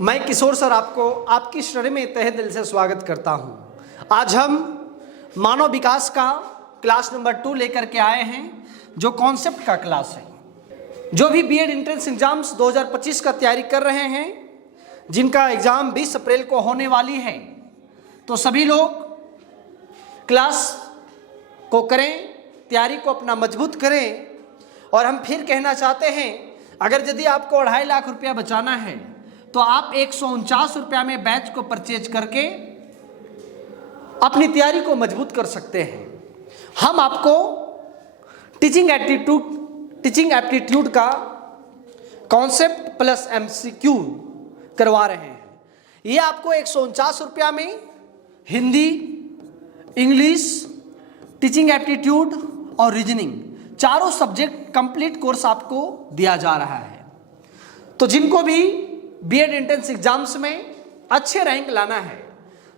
मैं किशोर सर आपको आपकी श्रेणी में तहे दिल से स्वागत करता हूं। आज हम मानव विकास का क्लास नंबर 2 लेकर के आए हैं, जो कॉन्सेप्ट का क्लास है। जो भी बीएड एंट्रेंस एग्जाम्स 2025 का तैयारी कर रहे हैं, जिनका एग्जाम 20 अप्रैल को होने वाली है, तो सभी लोग क्लास को करें, तैयारी को अपना मजबूत करें। और हम फिर कहना चाहते हैं, अगर यदि आपको 2.5 लाख रुपया बचाना है तो आप 149 रुपया में बैच को परचेज करके अपनी तैयारी को मजबूत कर सकते हैं। हम आपको टीचिंग एप्टीट्यूड का कॉन्सेप्ट प्लस एमसीक्यू करवा रहे हैं। ये आपको 149 रुपया में हिंदी, इंग्लिश, टीचिंग एप्टीट्यूड और रीजनिंग चारों सब्जेक्ट कंप्लीट कोर्स आपको दिया जा रहा है। तो जिनको भी बीएड एंट्रेंस एग्जाम्स में अच्छे रैंक लाना है,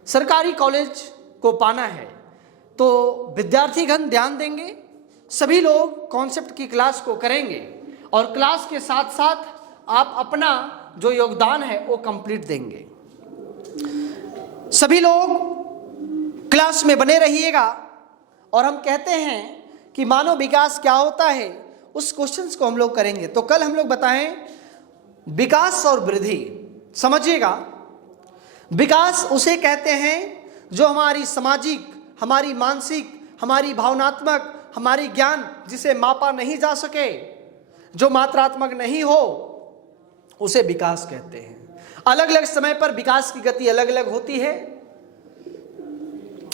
सरकारी कॉलेज को पाना है, तो विद्यार्थीगण ध्यान देंगे। सभी लोग कॉन्सेप्ट की क्लास को करेंगे और क्लास के साथ साथ आप अपना जो योगदान है वो कंप्लीट देंगे। सभी लोग क्लास में बने रहिएगा। और हम कहते हैं कि मानव विकास क्या होता है, उस क्वेश्चंस को हम लोग करेंगे। तो कल हम लोग बताएं विकास और वृद्धि। समझिएगा, विकास उसे कहते हैं जो हमारी सामाजिक, हमारी मानसिक, हमारी भावनात्मक, हमारी ज्ञान जिसे मापा नहीं जा सके, जो मात्रात्मक नहीं हो, उसे विकास कहते हैं। अलग अलग समय पर विकास की गति अलग अलग होती है,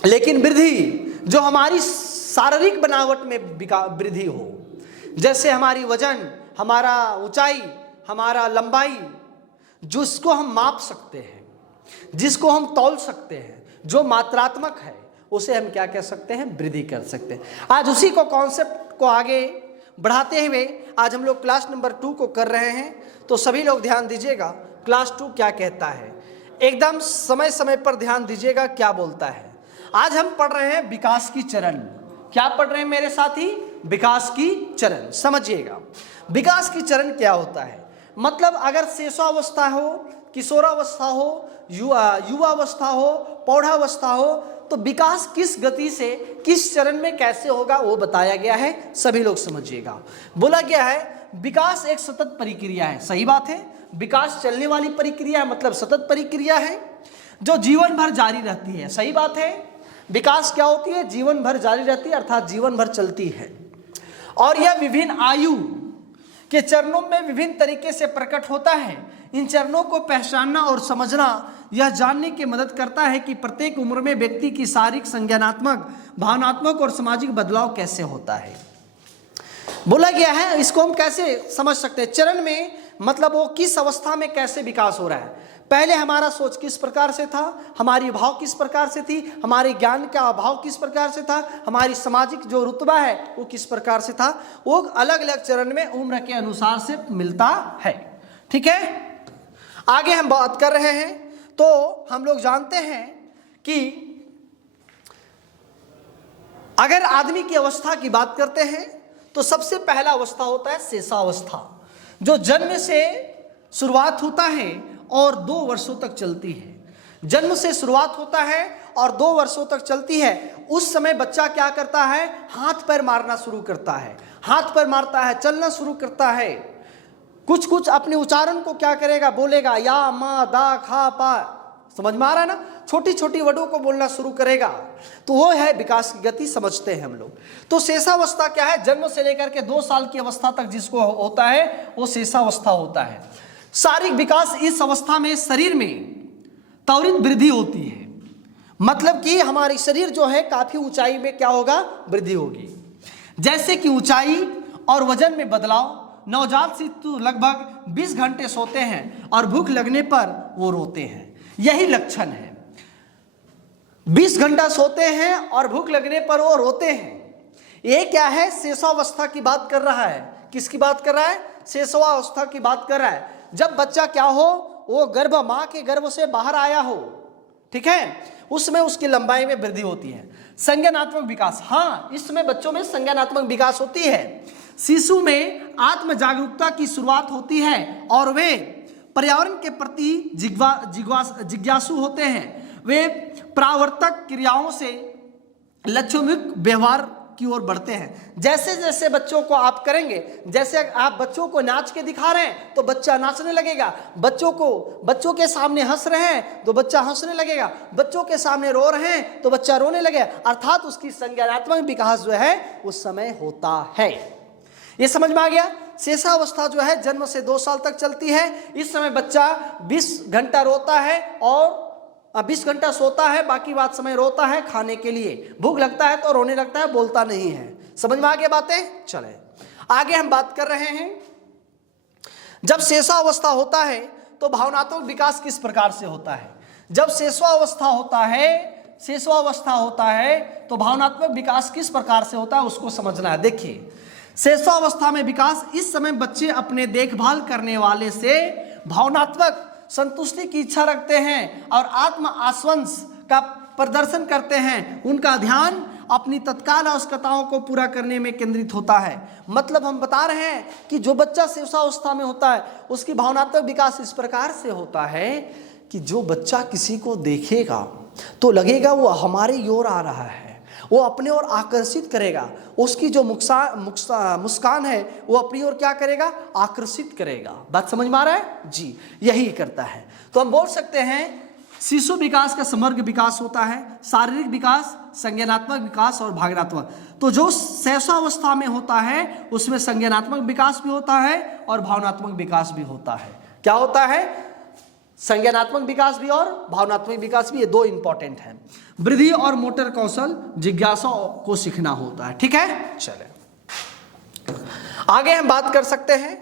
लेकिन वृद्धि जो हमारी शारीरिक बनावट में वृद्धि हो, जैसे हमारी वजन, हमारा ऊंचाई, हमारा लंबाई, जिसको हम माप सकते हैं, जिसको हम तौल सकते हैं, जो मात्रात्मक है, उसे हम क्या कह सकते हैं, वृद्धि कर सकते हैं। आज उसी को कॉन्सेप्ट को आगे बढ़ाते हुए आज हम लोग क्लास नंबर 2 को कर रहे हैं। तो सभी लोग ध्यान दीजिएगा, क्लास 2 क्या कहता है, एकदम समय समय पर ध्यान दीजिएगा क्या बोलता है। आज हम पढ़ रहे हैं विकास की चरण। क्या पढ़ रहे हैं मेरे साथी? विकास की चरण। समझिएगा, विकास की चरण क्या होता है। मतलब अगर शेषावस्था हो, किशोरावस्था हो, युवावस्था हो, प्रौढ़ावस्था हो, तो विकास किस गति से, किस चरण में कैसे होगा, वो बताया गया है। सभी लोग समझिएगा। बोला गया है विकास एक सतत प्रक्रिया है। सही बात है, विकास चलने वाली प्रक्रिया है, मतलब सतत प्रक्रिया है जो जीवन भर जारी रहती है। सही बात है, विकास क्या होती है, जीवन भर जारी रहती है, अर्थात जीवन भर चलती है। और यह विभिन्न आयु के चरणों में विभिन्न तरीके से प्रकट होता है। इन चरणों को पहचानना और समझना यह जानने की मदद करता है कि प्रत्येक उम्र में व्यक्ति की शारीरिक, संज्ञानात्मक, भावनात्मक और सामाजिक बदलाव कैसे होता है। बोला गया है, इसको हम कैसे समझ सकते हैं। चरण में मतलब वो किस अवस्था में कैसे विकास हो रहा है। पहले हमारा सोच किस प्रकार से था, हमारी भाव किस प्रकार से थी, हमारे ज्ञान का अभाव किस प्रकार से था, हमारी सामाजिक जो रुतबा है वो किस प्रकार से था, वो अलग अलग चरण में उम्र के अनुसार से मिलता है। ठीक है, आगे हम बात कर रहे हैं। तो हम लोग जानते हैं कि अगर आदमी की अवस्था की बात करते हैं तो सबसे पहला अवस्था होता है शेषावस्था, जो जन्म से शुरुआत होता है और 2 वर्षों तक चलती है। जन्म से शुरुआत होता है और 2 वर्षों तक चलती है। उस समय बच्चा क्या करता है, हाथ पैर मारना शुरू करता है, हाथ पैर मारता है, चलना शुरू करता है। कुछ कुछ अपने उच्चारण को क्या करेगा, बोलेगा, या, मा, दा, खा, पा। समझ में आ रहा है ना, छोटी छोटी वर्डों को बोलना शुरू करेगा। तो वो है विकास की गति, समझते हैं हम लोग। तो शेषावस्था क्या है, जन्म से लेकर के 2 साल की अवस्था तक जिसको होता है वो शेषावस्था होता है। शारीरिक विकास, इस अवस्था में शरीर में त्वरित वृद्धि होती है। मतलब कि हमारी शरीर जो है काफी ऊंचाई में क्या होगा, वृद्धि होगी। जैसे कि ऊंचाई और वजन में बदलाव। नवजात शिशु लगभग 20 घंटे सोते हैं और भूख लगने पर वो रोते हैं, यही लक्षण है। 20 घंटा सोते हैं और भूख लगने पर वो रोते हैं। ये क्या है, शेषावस्था की बात कर रहा है। किसकी बात कर रहा है, शेषावस्था की बात कर रहा है। जब बच्चा क्या हो, वो गर्भ, मां के गर्भ से बाहर आया हो, ठीक है, उसमें उसकी लंबाई में वृद्धि होती है। संज्ञानात्मक विकास, हाँ, इस समय बच्चों में संज्ञानात्मक विकास होती है। शिशु में आत्म जागरूकता की शुरुआत होती है और वे पर्यावरण के प्रति जिज्ञासु होते हैं। वे प्रावर्तक क्रियाओं से लक्ष्योन्मुख व्यवहार की ओर बढ़ते हैं। जैसे जैसे बच्चों को आप करेंगे, जैसे आप बच्चों को नाच के दिखा रहे हैं तो बच्चा नाचने लगेगा, बच्चों के सामने हंस रहे हैं तो बच्चा हंसने लगेगा, बच्चों के सामने रो रहे हैं तो बच्चा रोने लगेगा। अर्थात उसकी संज्ञानात्मक विकास जो है उस समय होता है। ये समझ में आ गया। शेषावस्था जो है जन्म से 2 साल तक चलती है। इस समय बच्चा 20 घंटा रोता है और 20 घंटा सोता है, बाकी बात समय रोता है खाने के लिए। भूख लगता है तो रोने लगता है, बोलता नहीं है। समझ में आ गया बातें। चले आगे हम बात कर रहे हैं। जब शेषावस्था होता है तो भावनात्मक विकास किस प्रकार से होता है। जब शेषावस्था होता है तो भावनात्मक विकास किस प्रकार से होता है उसको समझना है। देखिए, शेषावस्था में विकास इस समय बच्चे अपने देखभाल करने वाले से भावनात्मक संतुष्टि की इच्छा रखते हैं और आत्म आश्वंस का प्रदर्शन करते हैं। उनका ध्यान अपनी तत्काल आवश्यकताओं को पूरा करने में केंद्रित होता है। मतलब हम बता रहे हैं कि जो बच्चा शेषावस्था में होता है उसकी भावनात्मक विकास इस प्रकार से होता है कि जो बच्चा किसी को देखेगा तो लगेगा वो हमारे ओर आ रहा है, वो अपने ओर आकर्षित करेगा। उसकी जो मुस्कान है वो अपनी ओर क्या करेगा, आकर्षित करेगा। बात समझ में आ रहा है जी, यही करता है। तो हम बोल सकते हैं शिशु विकास का समग्र विकास होता है, शारीरिक विकास, संज्ञानात्मक विकास और भावनात्मक। तो जो शैशवावस्था में होता है उसमें संज्ञानात्मक विकास भी होता है और भावनात्मक विकास भी होता है। क्या होता है, संज्ञानात्मक विकास भी और भावनात्मक विकास भी। ये 2 इंपॉर्टेंट हैं। वृद्धि और मोटर कौशल जिज्ञासा को सीखना होता है। ठीक है, चले आगे हम बात कर सकते हैं।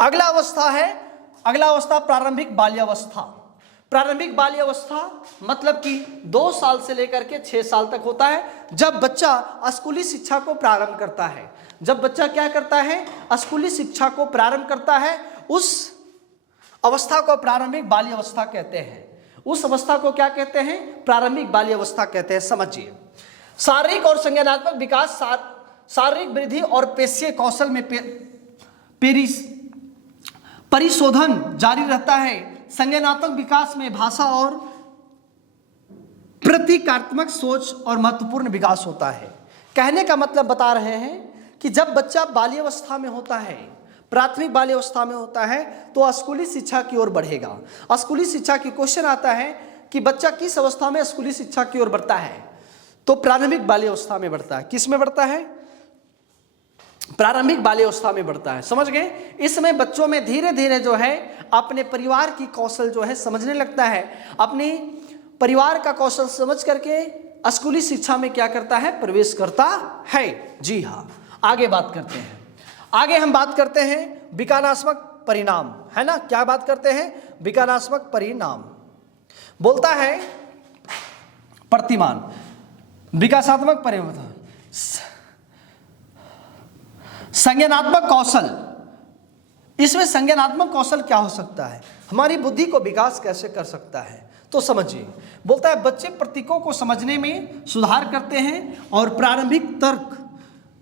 अगला अवस्था प्रारंभिक बाल्यावस्था। प्रारंभिक बाल्यावस्था मतलब कि 2 साल से लेकर के 6 साल तक होता है, जब बच्चा स्कूली शिक्षा को प्रारंभ करता है। जब बच्चा क्या करता है, स्कूली शिक्षा को प्रारंभ करता है, उस अवस्था को प्रारंभिक बाल्यावस्था कहते हैं। उस अवस्था को क्या कहते हैं, प्रारंभिक बाल्यावस्था कहते हैं। समझिए, शारीरिक और संज्ञानात्मक विकास शारीरिक वृद्धि और पेशीय कौशल में परिशोधन जारी रहता है। संज्ञानात्मक विकास में भाषा और प्रतीकात्मक सोच और महत्वपूर्ण विकास होता है। कहने का मतलब बता रहे हैं कि जब बच्चा बाल्यावस्था में होता है, प्राथमिक बाल्यावस्था में होता है, तो स्कूली शिक्षा की ओर बढ़ेगा। स्कूली शिक्षा की क्वेश्चन आता है कि बच्चा किस अवस्था में स्कूली शिक्षा की ओर बढ़ता है, तो प्रारंभिक बाल्यावस्था में बढ़ता है। किस में बढ़ता है, प्रारंभिक बाल्यावस्था में बढ़ता है। समझ गए। इस समय बच्चों में धीरे धीरे जो है अपने परिवार की कौशल जो है समझने लगता है। अपने परिवार का कौशल समझ करके स्कूली शिक्षा में क्या करता है, प्रवेश करता है। जी हाँ, आगे बात करते हैं। आगे हम बात करते हैं विकासात्मक परिणाम, है ना। क्या बात करते हैं, विकासात्मक परिणाम। बोलता है प्रतिमान, विकासात्मक परिवर्तन, संज्ञानात्मक कौशल। इसमें संज्ञानात्मक कौशल क्या हो सकता है, हमारी बुद्धि को विकास कैसे कर सकता है, तो समझिए। बोलता है बच्चे प्रतीकों को समझने में सुधार करते हैं और प्रारंभिक तर्क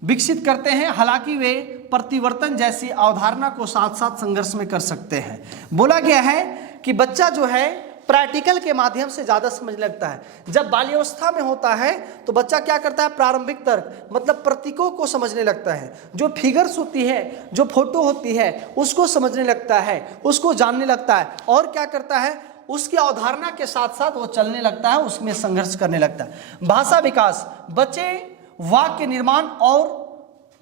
विकसित करते हैं। हालांकि वे प्रतिवर्तन जैसी अवधारणा को साथ साथ संघर्ष में कर सकते हैं। बोला गया है कि बच्चा जो है प्रैक्टिकल के माध्यम से ज्यादा समझ लगता है। जब बाल्यावस्था में होता है तो बच्चा क्या करता है, प्रारंभिक तर्क मतलब प्रतीकों को समझने लगता है। जो फिगर्स होती है, जो फोटो होती है, उसको समझने लगता है, उसको जानने लगता है। और क्या करता है, उसकी अवधारणा के साथ साथ वो चलने लगता है, उसमें संघर्ष करने लगता है। भाषा विकास, बच्चे वाक्य निर्माण और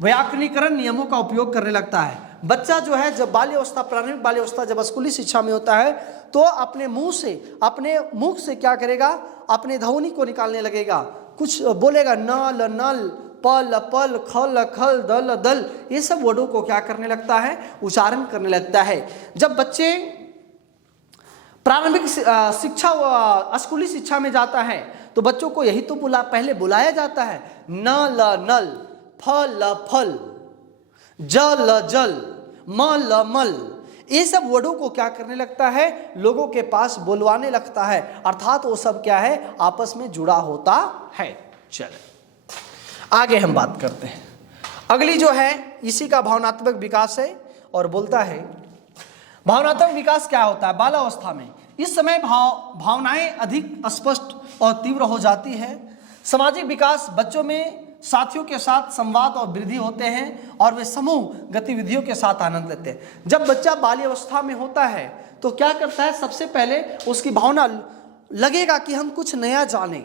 व्याकरणीकरण नियमों का उपयोग करने लगता है। बच्चा जो है जब बाल्यावस्था, प्रारंभिक बाल्यावस्था जब स्कूली शिक्षा में होता है तो अपने मुंह से क्या करेगा, अपने ध्वनि को निकालने लगेगा। कुछ बोलेगा, नल नल, पल पल, खल खल, दल दल, ये सब वर्डों को क्या करने लगता है, उच्चारण करने लगता है। जब बच्चे प्रारंभिक शिक्षा स्कूली शिक्षा में जाता है तो बच्चों को यही तो पहले बुलाया जाता है, नल नल, फल फल, जल जल, मल मल। ये सब वर्डों को क्या करने लगता है, लोगों के पास बुलवाने लगता है। अर्थात वो सब क्या है, आपस में जुड़ा होता है। चले आगे हम बात करते हैं। अगली जो है इसी का भावनात्मक विकास है और बोलता है भावनात्मक विकास क्या होता है बाल्यावस्था में? इस समय भावनाएं अधिक स्पष्ट और तीव्र हो जाती है। सामाजिक विकास, बच्चों में साथियों के साथ संवाद और वृद्धि होते हैं और वे समूह गतिविधियों के साथ आनंद लेते हैं। जब बच्चा बाल्यावस्था में होता है तो क्या करता है, सबसे पहले उसकी भावना लगेगा कि हम कुछ नया जानें,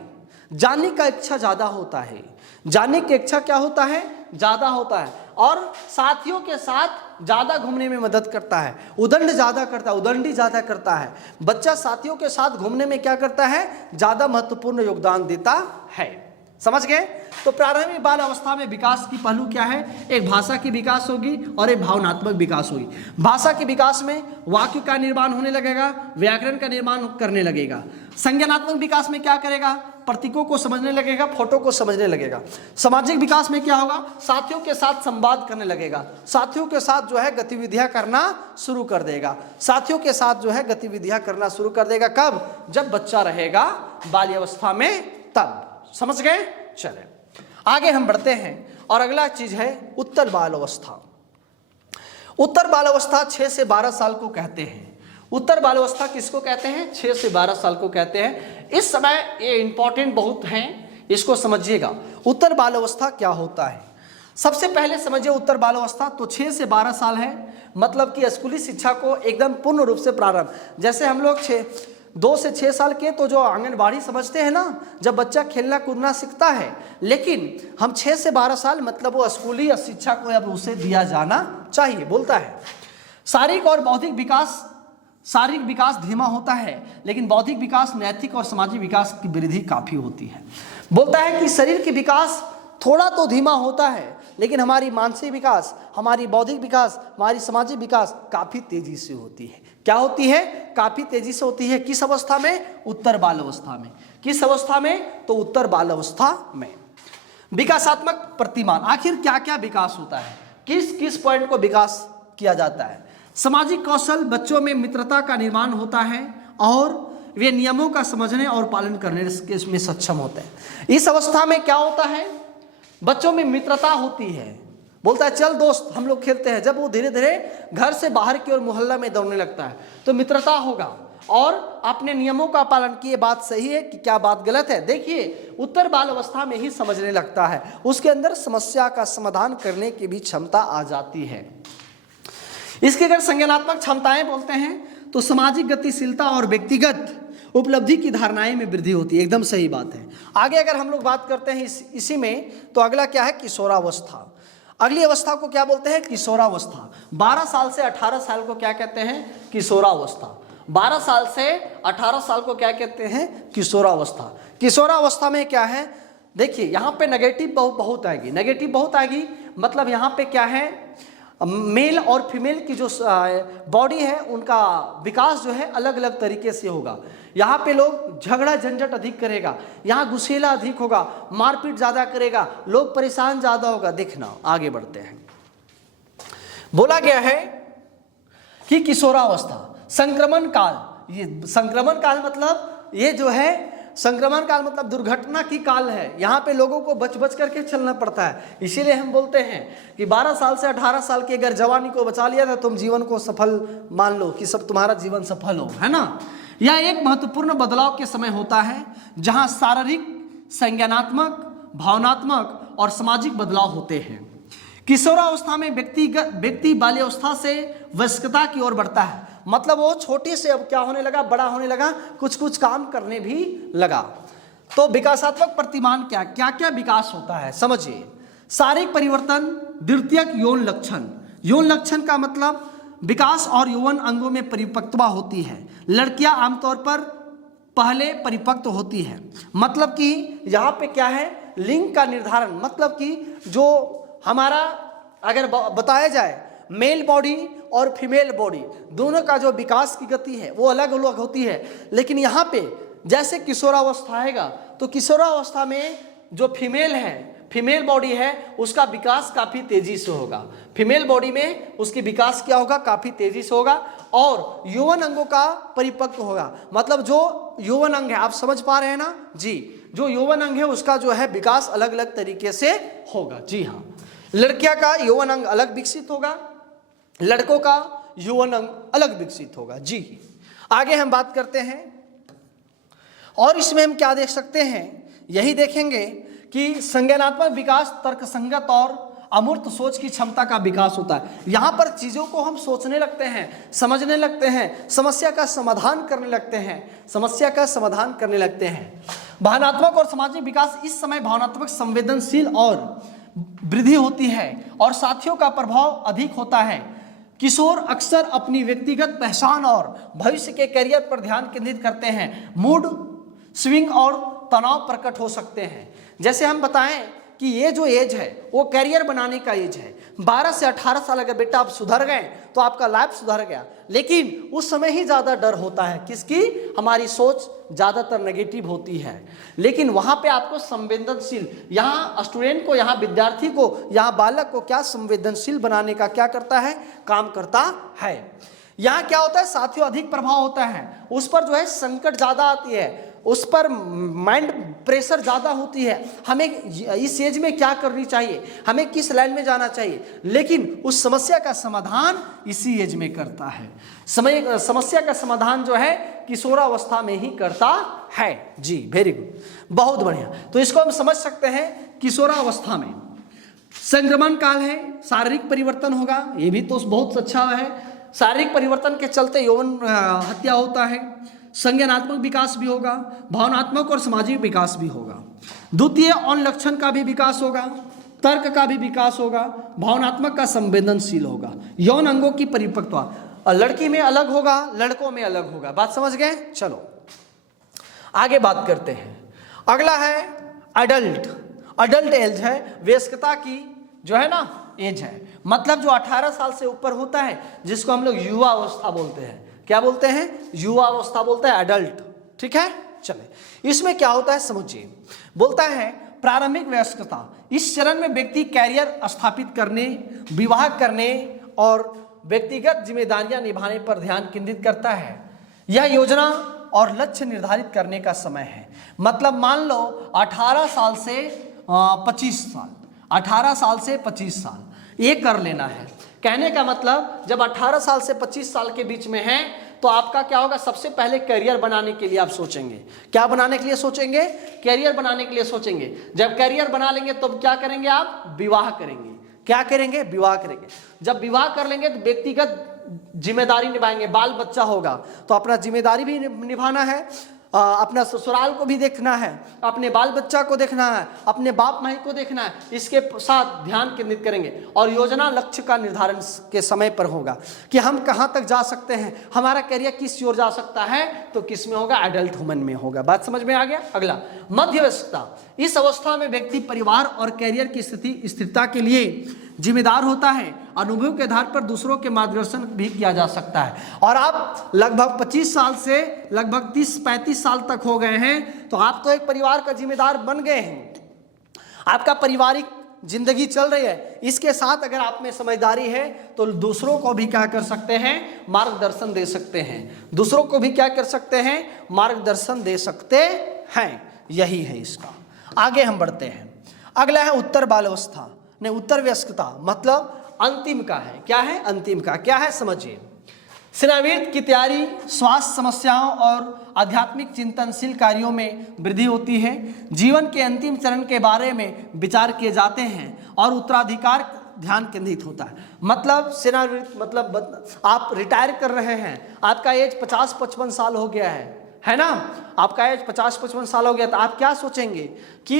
जानने का इच्छा ज़्यादा होता है, जानने की इच्छा क्या होता है, ज़्यादा होता है, और साथियों के साथ ज़्यादा घूमने में मदद करता है, उदंड ज़्यादा करता है, उदंडी ज़्यादा करता है। बच्चा साथियों के साथ घूमने में क्या करता है, ज़्यादा महत्वपूर्ण योगदान देता है। समझ गए? तो प्रारंभिक बाल अवस्था में विकास की पहलू क्या है? एक भाषा की विकास होगी और एक भावनात्मक विकास होगी। भाषा के विकास में वाक्य का निर्माण होने लगेगा, व्याकरण का निर्माण करने लगेगा। संज्ञानात्मक विकास में क्या करेगा? प्रतीकों को समझने लगेगा, फोटो को समझने लगेगा। सामाजिक विकास में क्या होगा? साथियों के साथ संवाद करने लगेगा, साथियों के साथ जो है गतिविधियां करना शुरू कर देगा, साथियों के साथ जो है गतिविधियां करना शुरू कर देगा। कब? जब बच्चा रहेगा बाल्यावस्था में, तब। समझ गए? चले आगे हम बढ़ते हैं और अगला चीज है उत्तर बाल अवस्था। उत्तर बाल अवस्था 6 से 12 साल को कहते हैं। उत्तर बाल अवस्था किसको कहते हैं? 6 से 12 साल को कहते हैं। इस समय ये इंपॉर्टेंट बहुत हैं, इसको समझिएगा। उत्तर बाल अवस्था क्या होता है? सबसे पहले समझिए उत्तर बाल अवस्था तो 6 से 12 साल है, मतलब कि स्कूली शिक्षा को एकदम पूर्ण रूप से प्रारंभ। जैसे हम लोग 2 से 6 साल के तो जो आंगनबाड़ी समझते हैं ना, जब बच्चा खेलना कूदना सीखता है, लेकिन हम 6 से 12 साल मतलब वो स्कूली शिक्षा को अब उसे दिया जाना चाहिए। बोलता है शारीरिक और बौद्धिक विकास, शारीरिक विकास धीमा होता है, लेकिन बौद्धिक विकास, नैतिक और सामाजिक विकास की वृद्धि काफ़ी होती है। बोलता है कि शरीर की विकास थोड़ा तो धीमा होता है, लेकिन हमारी मानसिक विकास, हमारी बौद्धिक विकास, हमारी सामाजिक विकास काफ़ी तेजी से होती है। क्या होती है? काफ़ी तेजी से होती है। किस अवस्था में? उत्तर बाल अवस्था में। किस अवस्था में? तो उत्तर बाल अवस्था में। विकासात्मक प्रतिमान, आखिर क्या क्या विकास होता है, किस किस पॉइंट को विकास किया जाता है? सामाजिक कौशल, बच्चों में मित्रता का निर्माण होता है और वे नियमों का समझने और पालन करने में सक्षम होते हैं। इस अवस्था में क्या होता है? बच्चों में मित्रता होती है। बोलता है चल दोस्त हम लोग खेलते हैं। जब वो धीरे धीरे घर से बाहर की ओर मोहल्ला में दौड़ने लगता है तो मित्रता होगा और अपने नियमों का पालन की। ये बात सही है कि क्या बात गलत है? देखिए उत्तर बाल अवस्था में ही समझने लगता है, उसके अंदर समस्या का समाधान करने की भी क्षमता आ जाती है। इसके अगर संज्ञानात्मक क्षमताएं बोलते हैं तो सामाजिक गतिशीलता और व्यक्तिगत उपलब्धि की धारणाएं में वृद्धि होती है। एकदम सही बात है। आगे अगर हम लोग बात करते हैं इसी में, तो अगला क्या है? किशोरावस्था। अगली अवस्था को क्या बोलते हैं? किशोरावस्था। 12 साल से 18 साल को क्या कहते हैं? किशोरावस्था। 12 साल से 18 साल को क्या कहते हैं? किशोरावस्था। किशोरावस्था में क्या है? देखिए यहाँ पे नेगेटिव बहुत आएगी, नेगेटिव बहुत आएगी। मतलब यहाँ पे क्या है, मेल और फीमेल की जो बॉडी है उनका विकास जो है अलग अलग तरीके से होगा। यहाँ पे लोग झगड़ा झंझट अधिक करेगा, यहाँ गुस्सेला अधिक होगा, मारपीट ज़्यादा करेगा, लोग परेशान ज़्यादा होगा। देखना आगे बढ़ते हैं। बोला गया है कि किशोरावस्था संक्रमण काल। ये संक्रमण काल मतलब ये जो है संक्रमण काल मतलब दुर्घटना की काल है। यहाँ पे लोगों को बच बच करके चलना पड़ता है। इसीलिए हम बोलते हैं कि 12 साल से 18 साल की अगर जवानी को बचा लिया था तुम जीवन को सफल मान लो कि सब तुम्हारा जीवन सफल हो, है ना। यह एक महत्वपूर्ण बदलाव के समय होता है जहाँ शारीरिक, संज्ञानात्मक, भावनात्मक और सामाजिक बदलाव होते हैं। किशोरावस्था में व्यक्ति बाल्यावस्था से वयस्कता की ओर बढ़ता है। मतलब वो छोटे से अब क्या होने लगा, बड़ा होने लगा, कुछ कुछ काम करने भी लगा। तो विकासात्मक प्रतिमान क्या क्या क्या विकास होता है समझिए। शारीरिक परिवर्तन, द्वितीयक यौन लक्षण। यौन लक्षण का मतलब विकास और यौवन अंगों में परिपक्वता होती है। लड़कियां आमतौर पर पहले परिपक्व होती है। मतलब कि यहाँ पे क्या है, लिंग का निर्धारण, मतलब कि जो हमारा अगर बताया जाए मेल बॉडी और फीमेल बॉडी दोनों का जो विकास की गति है वो अलग अलग होती है। लेकिन यहाँ पे जैसे किशोरावस्था आएगा तो किशोरावस्था में जो फीमेल है, फीमेल बॉडी है, उसका विकास काफ़ी तेजी से होगा। फीमेल बॉडी में उसकी विकास क्या होगा, काफ़ी तेजी से होगा। और यौवन अंगों का परिपक्व होगा। मतलब जो यौवन अंग है, आप समझ पा रहे हैं ना जी, जो यौवन अंग है उसका जो है विकास अलग अलग तरीके से होगा। जी हाँ, लड़कियां का यौवन अंग अलग विकसित होगा, लड़कों का यौवन अंग अलग विकसित होगा। जी आगे हम बात करते हैं, और इसमें हम क्या देख सकते हैं, यही देखेंगे कि संज्ञानात्मक विकास तर्क संगत और अमूर्त सोच की क्षमता का विकास होता है। यहाँ पर चीज़ों को हम सोचने लगते हैं, समझने लगते हैं, समस्या का समाधान करने लगते हैं, समस्या का समाधान करने लगते हैं। भावनात्मक और सामाजिक विकास, इस समय भावनात्मक संवेदनशील और वृद्धि होती है और साथियों का प्रभाव अधिक होता है। किशोर अक्सर अपनी व्यक्तिगत पहचान और भविष्य के करियर पर ध्यान केंद्रित करते हैं। मूड स्विंग और तनाव प्रकट हो सकते हैं। जैसे हम बताएं कि ये जो एज है वो करियर बनाने का एज है। 12 से 18 साल अगर बेटा आप सुधर गए तो आपका लाइफ सुधर गया, लेकिन उस समय ही ज़्यादा डर होता है। किसकी? हमारी सोच ज़्यादातर नेगेटिव होती है, लेकिन वहाँ पे आपको संवेदनशील, यहाँ स्टूडेंट को, यहाँ विद्यार्थी को, यहाँ बालक को क्या संवेदनशील बनाने का क्या करता है, काम करता है। यहाँ क्या होता है साथियों, अधिक प्रभाव होता है, उस पर जो है संकट ज़्यादा आती है, उस पर माइंड प्रेशर ज़्यादा होती है। हमें इस एज में क्या करनी चाहिए, हमें किस लाइन में जाना चाहिए, लेकिन उस समस्या का समाधान इसी एज में करता है। समस्या का समाधान जो है किशोरावस्था में ही करता है। जी वेरी गुड, बहुत बढ़िया। तो इसको हम समझ सकते हैं, किशोरावस्था में संक्रमण काल है, शारीरिक परिवर्तन होगा, ये भी तो बहुत अच्छा है। शारीरिक परिवर्तन के चलते यौन हत्या होता है, संज्ञानात्मक विकास भी होगा, भावनात्मक और सामाजिक विकास भी होगा, द्वितीय और लक्षण का भी विकास होगा, तर्क का भी विकास होगा, भावनात्मक का संवेदनशील होगा, यौन अंगों की परिपक्वता लड़की में अलग होगा, लड़कों में अलग होगा। बात समझ गए? चलो आगे बात करते हैं। अगला है अडल्ट। अडल्ट एज है, वयस्कता की जो है ना एज है, मतलब जो 18 साल से ऊपर होता है, जिसको हम लोग युवा अवस्था बोलते हैं। क्या बोलते हैं? युवा अवस्था बोलते हैं, अडल्ट। ठीक है, चले इसमें क्या होता है समझिए। बोलता है प्रारंभिक वयस्कता, इस चरण में व्यक्ति कैरियर स्थापित करने, विवाह करने और व्यक्तिगत जिम्मेदारियां निभाने पर ध्यान केंद्रित करता है। यह योजना और लक्ष्य निर्धारित करने का समय है। मतलब मान लो 18 साल से 25 साल, 18 साल से 25 साल ये कर लेना है। कहने का मतलब जब 18 साल से 25 साल के बीच में है तो आपका क्या होगा, सबसे पहले करियर बनाने के लिए आप सोचेंगे। क्या बनाने के लिए सोचेंगे? करियर बनाने के लिए सोचेंगे। जब करियर बना लेंगे तो क्या करेंगे आप? विवाह करेंगे। क्या करेंगे? विवाह करेंगे। जब विवाह कर लेंगे तो व्यक्तिगत जिम्मेदारी निभाएंगे, बाल बच्चा होगा तो अपना जिम्मेदारी भी निभाना है, अपना ससुराल को भी देखना है, अपने बाल बच्चा को देखना है, अपने बाप माई को देखना है। इसके साथ ध्यान केंद्रित करेंगे और योजना लक्ष्य का निर्धारण के समय पर होगा कि हम कहां तक जा सकते हैं, हमारा करियर किस ओर जा सकता है, तो किस में होगा? एडल्ट वुमन में होगा। बात समझ में आ गया? अगला मध्यवस्था। इस अवस्था में व्यक्ति परिवार और करियर की स्थिरता के लिए जिम्मेदार होता है। अनुभव के आधार पर दूसरों के मार्गदर्शन भी किया जा सकता है। और आप लगभग 25 साल से लगभग 30-35 साल तक हो गए हैं तो आप तो एक परिवार का जिम्मेदार बन गए हैं, आपका पारिवारिक जिंदगी चल रही है। इसके साथ अगर आप में समझदारी है तो दूसरों को भी क्या कर सकते हैं? मार्गदर्शन दे सकते हैं। दूसरों को भी क्या कर सकते हैं? मार्गदर्शन दे सकते हैं। यही है इसका। आगे हम बढ़ते हैं। अगला है उत्तर बाल्यावस्था, नहीं उत्तर वयस्कता, मतलब अंतिम का है। क्या है? अंतिम का क्या है समझिए। सेनावृत्ति की तैयारी, स्वास्थ्य समस्याओं और आध्यात्मिक चिंतनशील कार्यों में वृद्धि होती है। जीवन के अंतिम चरण के बारे में विचार किए जाते हैं और उत्तराधिकार ध्यान केंद्रित होता है। मतलब सेनावृत्ति मतलब आप रिटायर कर रहे हैं, आपका एज 50-55 साल हो गया है ना, आपका एज 50-55 साल हो गया तो आप क्या सोचेंगे कि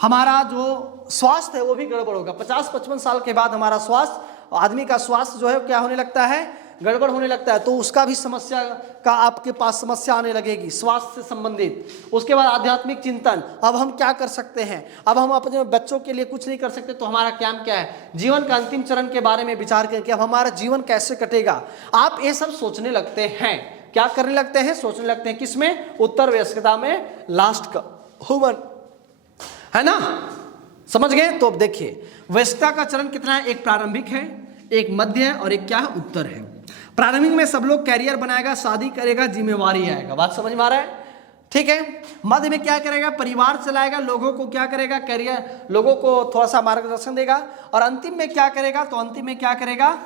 हमारा जो स्वास्थ्य है वो भी गड़बड़ होगा। 50-55 साल के बाद हमारा स्वास्थ्य, आदमी का स्वास्थ्य जो है क्या होने लगता है? गड़बड़ होने लगता है। तो उसका भी समस्या का आपके पास समस्या आने लगेगी स्वास्थ्य से संबंधित। उसके बाद आध्यात्मिक चिंतन, अब हम क्या कर सकते हैं, अब हम अपने बच्चों के लिए कुछ नहीं कर सकते तो हमारा काम क्या है? जीवन का अंतिम चरण के बारे में विचार करके अब हमारा जीवन कैसे कटेगा, आप ये सब सोचने लगते हैं। क्या करने लगते हैं? सोचने लगते हैं। किसमें? उत्तर वयस्कता में, लास्ट का ह्यूमन, है ना, समझ गए? तो अब देखिए वयस्कता का चरण कितना है? एक प्रारंभिक है, एक मध्य है और एक क्या है? उत्तर है। प्रारंभिक में सब लोग कैरियर बनाएगा, शादी करेगा, जिम्मेवारी आएगा। बात समझ में आ रहा है? ठीक है। मध्य में क्या करेगा? परिवार चलाएगा, लोगों को क्या करेगा? करियर, लोगों को थोड़ा सा मार्गदर्शन देगा। और अंतिम में क्या करेगा? तो अंतिम में क्या करेगा?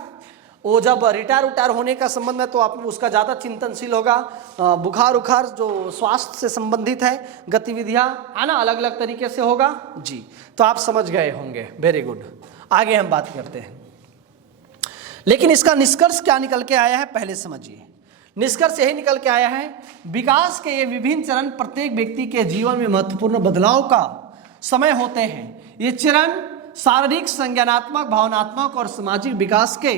वो जब रिटायर होने का संबंध में तो आप उसका ज़्यादा चिंतनशील होगा। बुखार उखार जो स्वास्थ्य से संबंधित है गतिविधियाँ है ना, अलग अलग तरीके से होगा जी। तो आप समझ गए होंगे, वेरी गुड। आगे हम बात करते हैं, लेकिन इसका निष्कर्ष क्या निकल के आया है पहले समझिए। निष्कर्ष यही निकल के आया है, विकास के ये विभिन्न चरण प्रत्येक व्यक्ति के जीवन में महत्वपूर्ण बदलाव का समय होते हैं। ये चरण शारीरिक, संज्ञानात्मक, भावनात्मक और सामाजिक विकास के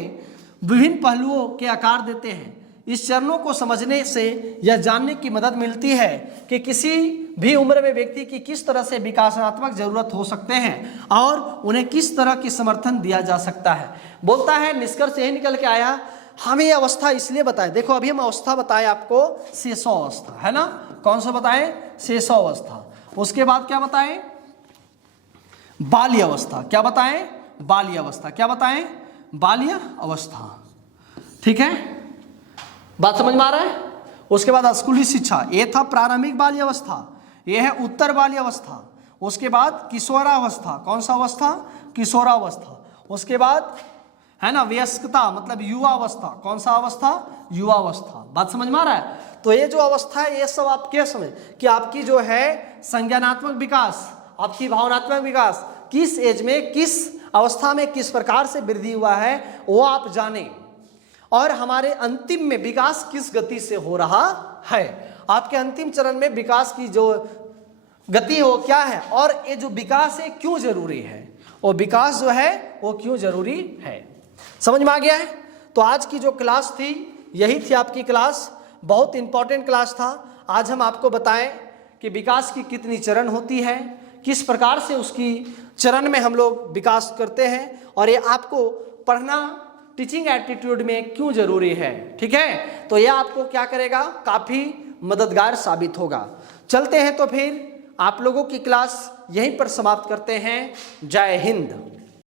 विभिन्न पहलुओं के आकार देते हैं। इस चरणों को समझने से यह जानने की मदद मिलती है कि किसी भी उम्र में व्यक्ति की किस तरह से विकासात्मक जरूरत हो सकते हैं और उन्हें किस तरह की समर्थन दिया जा सकता है। बोलता है निष्कर्ष यही निकल के आया, हमें यह अवस्था इसलिए बताए, देखो अभी हम अवस्था बताए आपको, शेषो अवस्था है ना, कौन सा बताए, शेषो अवस्था। उसके बाद क्या बताए, बाल्य अवस्था। क्या बताएं, बाल्य अवस्था। क्या बताएं, बाल्य अवस्था। ठीक है, बात समझ में आ रहा है। उसके बाद स्कूली शिक्षा, ये था प्रारंभिक बाल्य अवस्था, ये है उत्तर बाल्य अवस्था। उसके बाद किशोरावस्था, कौन सा अवस्था, किशोरावस्था। उसके बाद है ना वयस्कता मतलब युवा अवस्था, कौन सा अवस्था, युवा अवस्था। बात समझ में आ रहा है। तो ये जो अवस्था है ये सब आप क्या समझ कि आपकी जो है संज्ञानात्मक विकास, आपकी भावनात्मक विकास किस एज में, किस अवस्था में किस प्रकार से वृद्धि हुआ है वो आप जाने, और हमारे अंतिम में विकास किस गति से हो रहा है। आपके अंतिम चरण में विकास की जो गति हो क्या है, और ये जो विकास है क्यों जरूरी है, वो विकास जो है वो क्यों जरूरी है। समझ में आ गया है। तो आज की जो क्लास थी यही थी आपकी क्लास, बहुत इंपॉर्टेंट क्लास था। आज हम आपको बताएं कि विकास की कितनी चरण होती है, किस प्रकार से उसकी चरण में हम लोग विकास करते हैं, और ये आपको पढ़ना टीचिंग एप्टीट्यूड में क्यों जरूरी है। ठीक है, तो यह आपको क्या करेगा, काफ़ी मददगार साबित होगा। चलते हैं तो फिर आप लोगों की क्लास यहीं पर समाप्त करते हैं। जय हिंद।